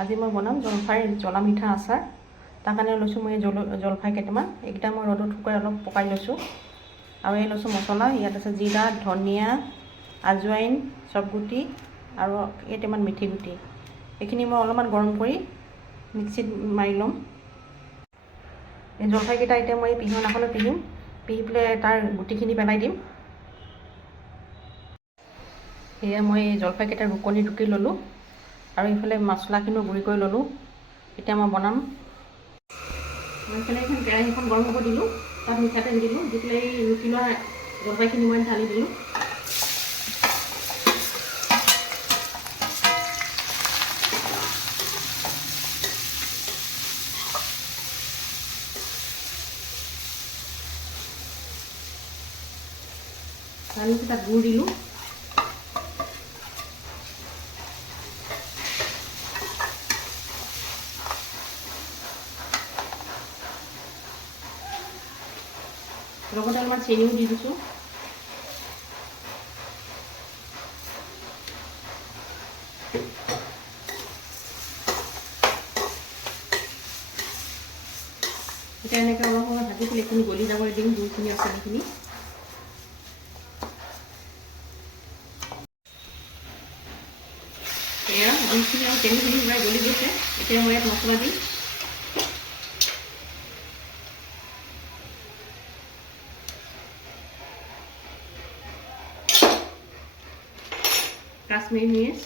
আজি মই বনাম জলফাইৰ জ্বলা মিঠা আচাৰ। তাৰ কাৰণে লৈছোঁ মই জলফাই কেইটামান, এইকেইটা মই ৰ'দত শুকুৱাই অলপ পকাই লৈছোঁ। আৰু এই লৈছোঁ মছলা, ইয়াত আছে জিৰা, ধনিয়া, আজৱাইন, চব গুটি আৰু কেইটামান মিঠি গুটি। এইখিনি মই অলপমান গৰম কৰি মিক্সিত মাৰি ল'ম। এই জলফাইকেইটা এতিয়া মই পিহনা এখনত পিহিম, পিহি পেলাই তাৰ গুটিখিনি পেলাই দিম। সেয়া মই জলফাইকেইটা ৰুকনি টুকি ল'লোঁ আৰু এইফালে মছলাখিনিও গুড়ি কৰি ল'লোঁ। এতিয়া মই বনাম। মই এইফালে এখন কেৰাহীখন গৰম হ'ব দিলোঁ, তাত মিঠাতেল দিলোঁ, দি পেলাই এই ৰুকি লোৱা জলফাইখিনি মই ঢালি দিলোঁ। ঢালি তাত গুড় দিলোঁ। লগতে অলপমান চেনিও দি দিছোঁ। এতিয়া এনেকৈ অলপ সময় ভাজি পেলাই এইখিনি গলি যাব দিম, গুড়খিনি আছে সেইখিনি। এয়া গুড়খিনি আৰু চেনিখিনি প্ৰায় গলি গৈছে। এতিয়া মই ইয়াত মছলা দিম। কাশ্মীৰী মিৰ্চ,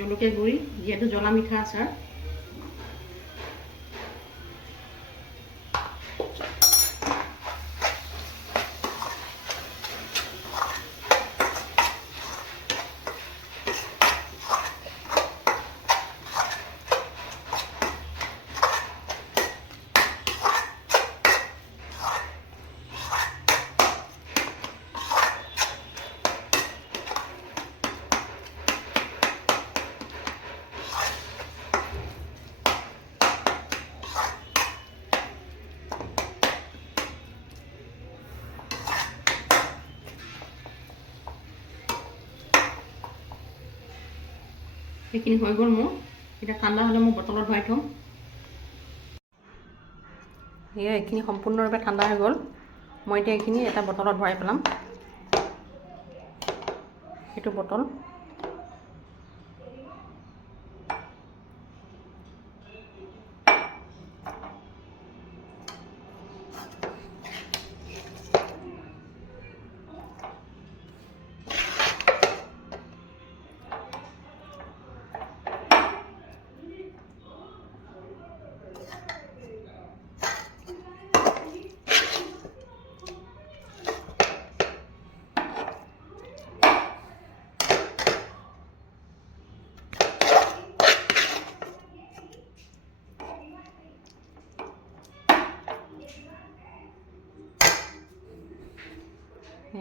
জলকীয়া গুড়ি, যিহেতু জ্বলা মিঠা আচাৰ। সেইখিনি হৈ গ'ল মোৰ। এতিয়া ঠাণ্ডা হ'লে মই বটলত ভৰাই থ'ম। সেয়া এইখিনি সম্পূৰ্ণৰূপে ঠাণ্ডা হৈ গ'ল। মই এতিয়া এইখিনি এটা বটলত ভৰাই পেলাম। এইটো বটল।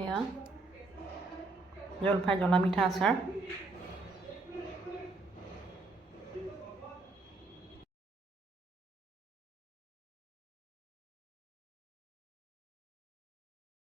এয়া জলফাই জ্বলা মিঠা আচাৰ।